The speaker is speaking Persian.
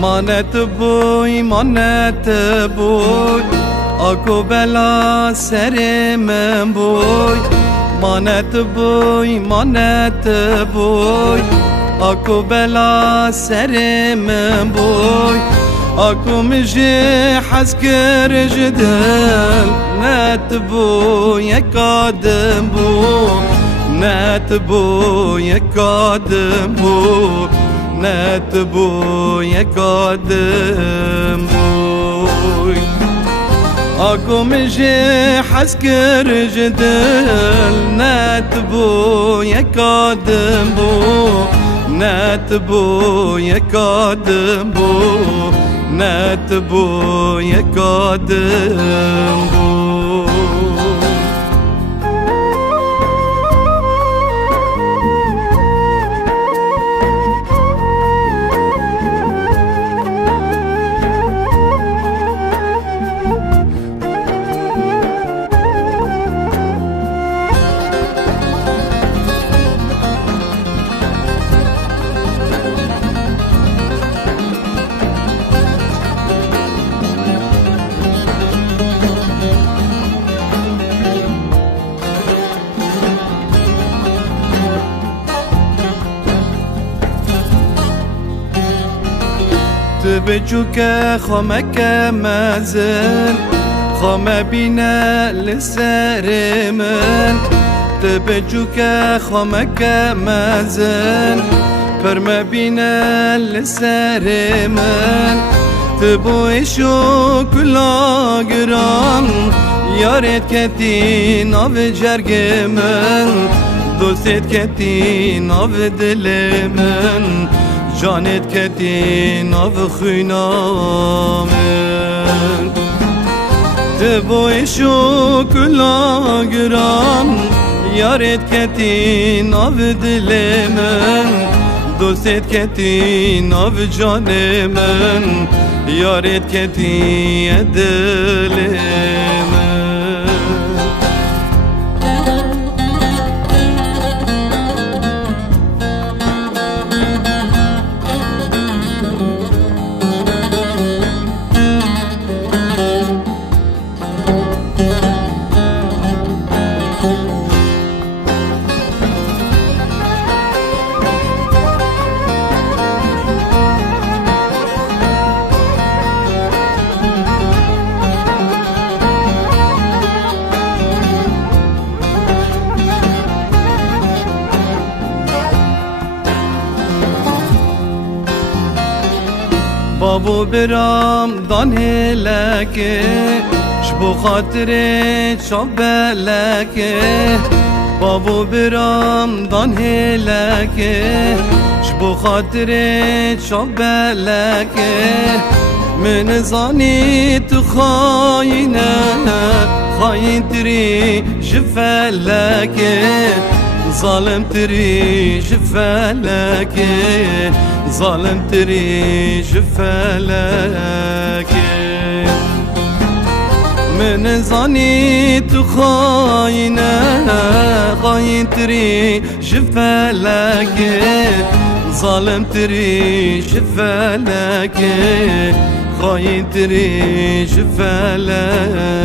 مانت بوی مانت بوی اکو بلا سر من بوی مانت بوی مانت بوی اکو بلا سر من بوی اکو مجی حس کر جدل نت بوی کادم بوی نت بوی کادم بوی نت بوی کادم بوی اکو مجی حس کر جدل نت بوی کادم بوی نت بوی کادم بوی نت بوی کادم بوی تبجوك خمك مازن خم بينا لسر من تبجوك خمك مازن فرما بينا لسر من تبوي شو كلا قرام ياريت كتي ناف جرق من دوست كتي ناف دل من جانت کتی ناو خینامن تبوی شو کلا گرام یارت کتی ناو دل من دوست کتی ناو جان من یارت کتی دل من بابو برام دانه لکه شبو خاطر شب لکه بابو برام دانه لکه شبو خاطر شب لکه من زانی تو خاینه خاین تری جفلکه ظالم تری جفلکه ظالم تري جفلك من زاني خاينة خاين تري جفلك ظالم تري جفلك خاين تري جفلك